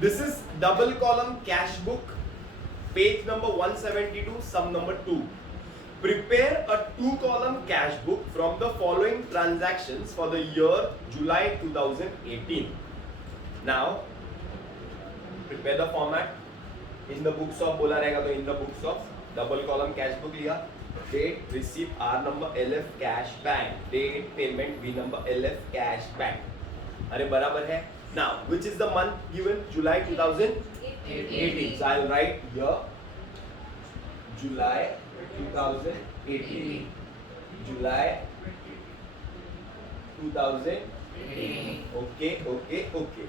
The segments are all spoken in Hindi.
This is double column cash book, page number 172, sum number 2. Prepare a 2-column cash book from the following transactions for the year July 2018. Now, prepare the format. In the books of बोला रहेगा तो in the books of double column cash book लिया. Date, receipt, R number, LF, cash, bank. Date, payment, V number, LF, cash, bank. अरे बराबर है. Now, which is the month given? July 2018. So I'll write here July 2018. July 2018. Okay.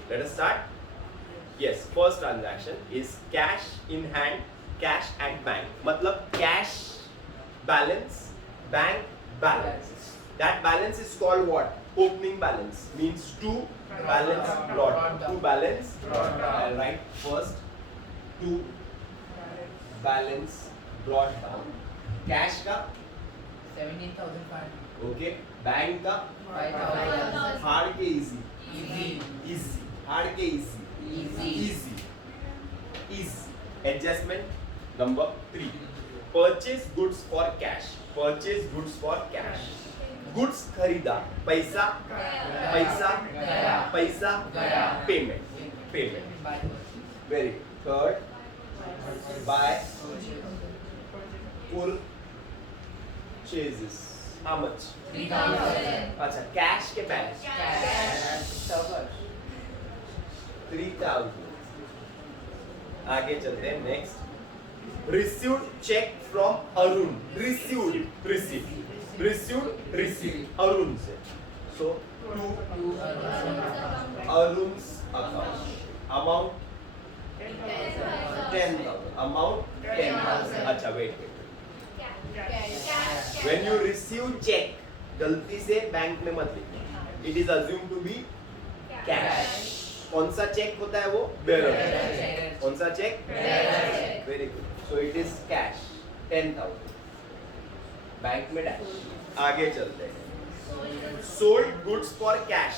Let us start. Yes, first transaction is cash in hand, cash at bank. मतलब cash balance, bank balance. That balance is called what? Opening balance. Means to balance brought. To balance. I'll write first to balance brought down. Cash का 17,500. okay. Bank का 5,000. hard के easy. Easy. Hard के easy. Easy. Adjustment number 3. Purchase goods for cash. Purchase goods for cash. Goods खरीदा, पैसा गया. payment. Very good. Third, buy purchases. How much? 3,000. अच्छा, cash के बैंक. Cash. 3,000. आगे चलते हैं. Next, received check from Arun. Received Arun से. So to Arun's account. Amount 10,000. Amount 10,000. अच्छा, wait. When you receive check, गलती से बैंक में मत लिखना. It is assumed to be cash. कौन सा चेक होता है वो? Bearer cheque. कौन सा cheque? Bearer cheque. Very good. So it is cash 10,000. Bank में डैश. आगे चलते हैं. Sold goods for cash.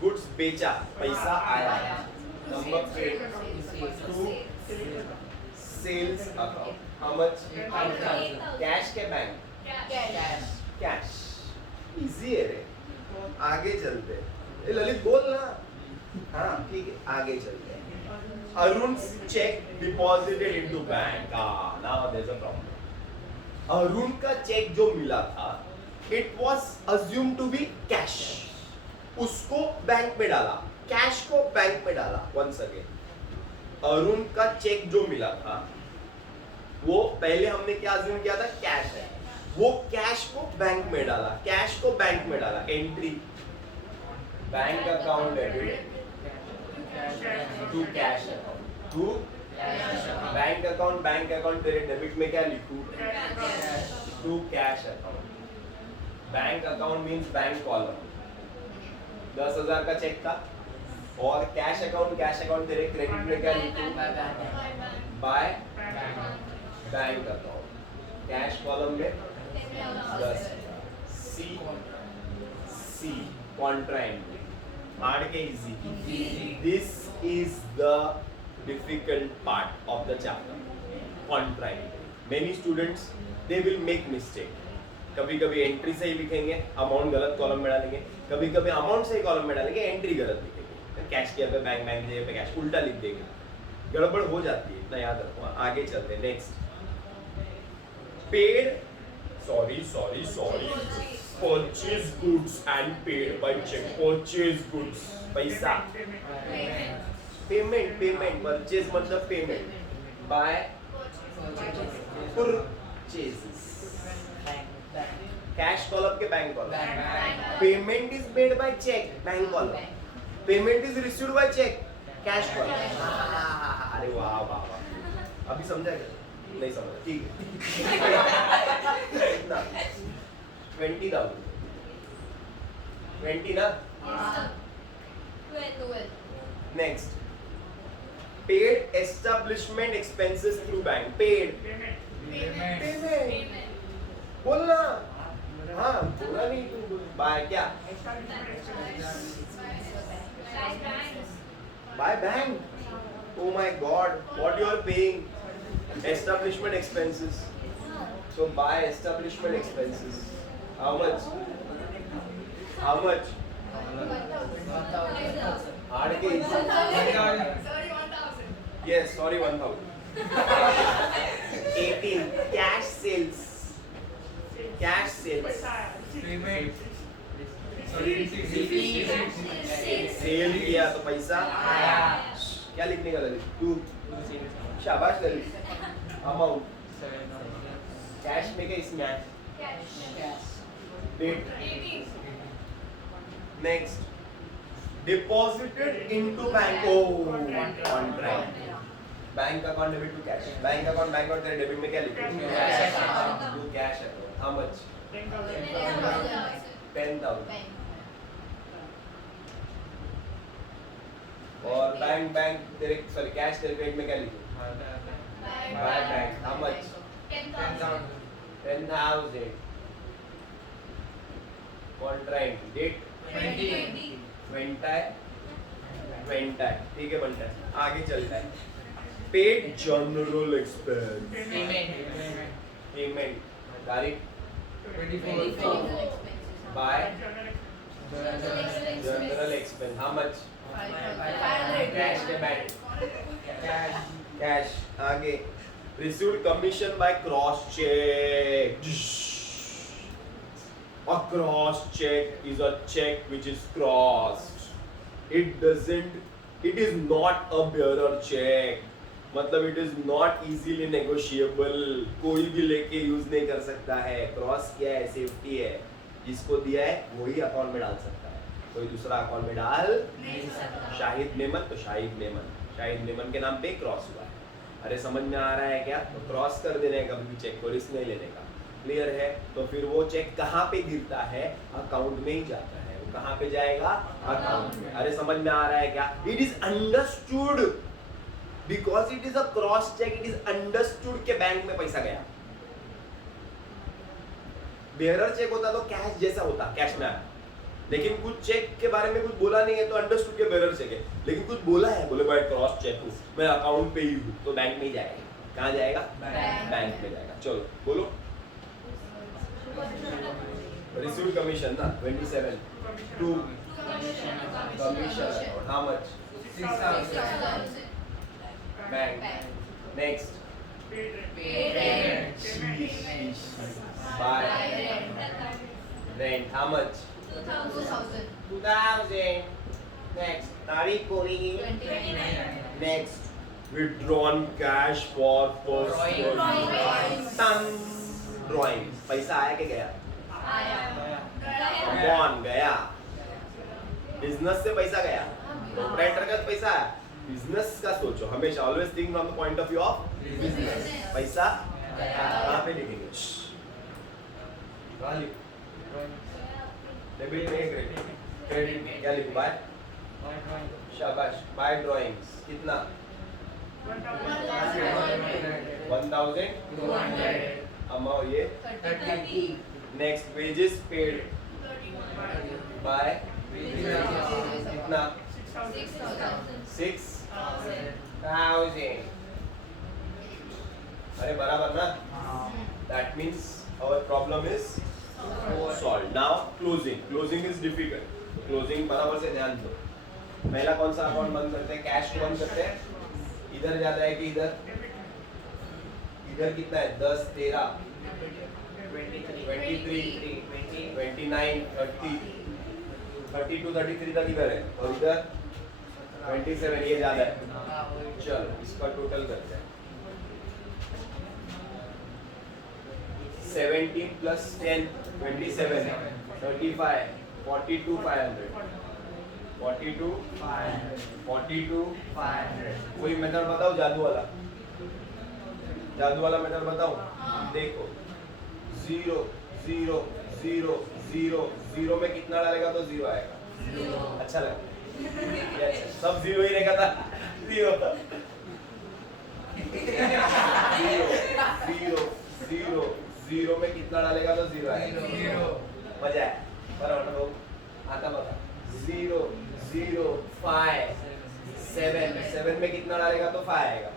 Goods बेचा, पैसा आया. Number 8 to sales account. How much? 5,000. Cash के बैंक. कैश. इजी है रे. आगे चलते हैं. ललित बोल ना. हाँ ठीक है, आगे चलते हैं. Arun cheque deposited into bank. Now there is a problem. Arun का चेक जो मिला था, it was assumed to be cash. उसको बैंक में डाला, कैश को बैंक में डाला. वंस अगेन, अरुण का चेक जो मिला था वो पहले हमने क्या अज्यूम किया था? कैश है. वो कैश को बैंक में डाला, कैश को बैंक में डाला. Entry bank account debit to cash account. To bank account तेरे डेबिट में क्या लिखूं? To cash account. Bank account means bank column. 10,000 का चेक था. और कैश अकाउंट तेरे क्रेडिट में क्या लिखूं? By bank account. Cash column में 10. सी contra entry. Hard के easy. This is the difficult part of the chapter. Contra entry. Many students they will make mistake. कभी कभी एंट्री सही लिखेंगे, अमाउंट गलत कॉलम में डालेंगे. कभी कभी अमाउंट सही कॉलम में डालेंगे, एंट्री गलत लिखेंगे. कैश के पे बैंक के पे कैश उल्टा लिख देंगे. गड़बड़ हो जाती है, इतना याद रखो. आगे चलते हैं. Next, paid sorry purchase goods and paid by check. Purchase goods पैसा. payment purchase मतलब payment. by purchases. cash column के bank column. payment is made by check, bank column. payment is received by check, cash column. अरे वाह. अभी समझा क्या? नहीं समझा. ठीक है. इतना 20,000. 20 ना? 12. Next, paid establishment expenses through bank. Paid. Payment. बोलना. हाँ बोला नहीं तू. बाय क्या? By bank. Oh my God, what you are paying? Establishment expenses. So by establishment expenses. How much? How much? 1,000. Hard case. Yes, sorry, 1,000. 18. Cash sales. Cash sales. Sale किया तो पैसा क्या लिखने का ललित? 2. शाबाश ललित. अमाउंट कैश में क्या इसमें है? Date. Next deposited into bank. ओ contract. Bank account debit to cash. Bank account तेरे डेबिट में क्या लिखा है? To cash account. How much? 10,000. और बैंक तेरे सॉरी कैश तेरे पेड में क्या लिखा? By bank. How much? 10,000. Contract date 20 ठीक है बनता है. आगे चलता है. Paid general expense. पेमेंट तारीख 24. By general expense. How much? 500. Cash के बैंक. कैश. आगे received commission by cross cheque. A cross check is a check which is crossed. It is not a bearer check. मतलब it is not easily negotiable. कोई भी लेके यूज नहीं कर सकता है. क्रॉस किया है, सेफ्टी है. जिसको दिया है वही अकाउंट में डाल सकता है. कोई दूसरा अकाउंट में डाल नहीं सकता. शाहिद मेमन तो शाहिद मेमन के नाम पे क्रॉस हुआ है. अरे समझ में आ रहा है क्या? तो क्रॉस कर देने का कभी भी चेक को, रिस्क नहीं लेने का. क्लियर है? तो फिर वो चेक कहाँ पे गिरता है? अकाउंट में ही जाता है. वो कहाँ पे जाएगा? अकाउंट में. अरे समझ में आ रहा है क्या? It is understood because it is a cross cheque. It is understood के बैंक में पैसा गया. बेयरर चेक होता तो कैश जैसा होता, कैश में आया. लेकिन कुछ चेक के बारे में कुछ बोला नहीं है तो अंडरस्टूड के बेयरर चेक है. लेकिन कुछ बोला है, बोले भाई क्रॉस चेक हूँ मैं, अकाउंट पे ही हूँ, तो बैंक में ही जाएगा. कहाँ जाएगा? बैंक में जाएगा. चलो बोलो. रिसीव्ड कमीशन ना 27. 2 commission. How much? 6,000. Bank. Next bye rent. How much? 2,000. Next तारीख कोरी. 29. Next withdrawn cash for first drawing. पैसा आया कि गया? कौन गया? बिजनेस से पैसा गया. प्रोप्राइटर का पैसा आया. बिजनेस का सोचो हमेशा. Always think from the point of view of business. पैसा कहाँ पे लिखेंगे? डेबिट में क्रेडिट क्या लिखूं? बाय. शाबाश. By drawings. कितना? 1,200. अमाउंट ये 30. नेक्स्ट वेजेस पेड बाय कितना? 6,000. अरे बराबर ना? That means our problem is solved. Now closing. Closing is difficult. Closing बराबर से ध्यान दो. पहला कौन सा अकाउंट बंद करते हैं? कैश को बंद करते हैं. इधर जाता है कि इधर? इधर कितना है? 10, 13, 23, 29, 30, 32, 33 तक इधर है. और इधर 27. ये ज्यादा है. चलो इसका टोटल करते हैं. 17 plus 10, 27, 35, 42, 500. 42, 500. कोई मेथड बताओ जादू वाला मेथड बताओ. देखो 0, 0, 0, 0, 0 में कितना डालेगा तो 0 आएगा. अच्छा लगा? सब 0 ही रहेगा था. 0 में कितना डालेगा तो 0 आएगा. मजा है. बराबर आता बता. 0, 0, 5, 7 में कितना डालेगा तो 5 आएगा।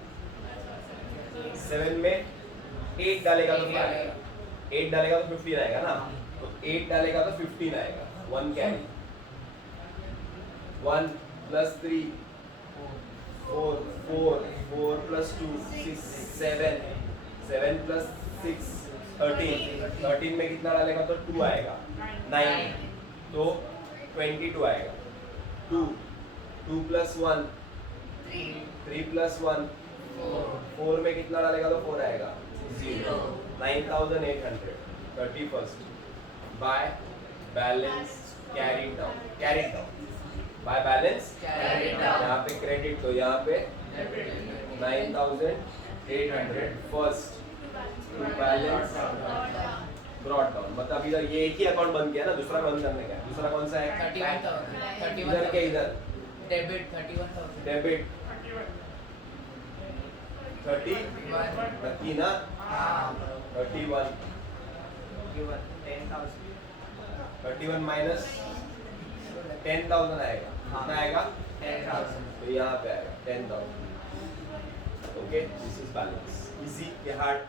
7 में 8 डालेगा तो क्या आएगा? 8 डालेगा तो 15 आएगा ना, तो 8 डालेगा तो 15 आएगा। 1 कैरी, 1 plus 3 4 plus 2 6 7 plus 6 13 में कितना डालेगा तो 2 आएगा। 9 तो 22 आएगा। 2 plus 1 3 plus 1 4 में कितना डालेगा तो 4 आएगा। 0 9800 31st by balance carried down by balance Carried down. यहाँ पे क्रेडिट तो यहाँ पे 9800 first to balance brought down. मतलब इधर ये एक ही अकाउंट बंद किया ना, दूसरा बंद करने का है। दूसरा कौन सा है? 31,000. इधर के इधर Debit 31,000. डेबिट 30 नक्की ना, हाँ. 31 31 माइनस 10,000 आएगा। कितना आएगा? 10,000. तो यहाँ पे आएगा 10,000। Okay, this is balance. Easy या हार्ड?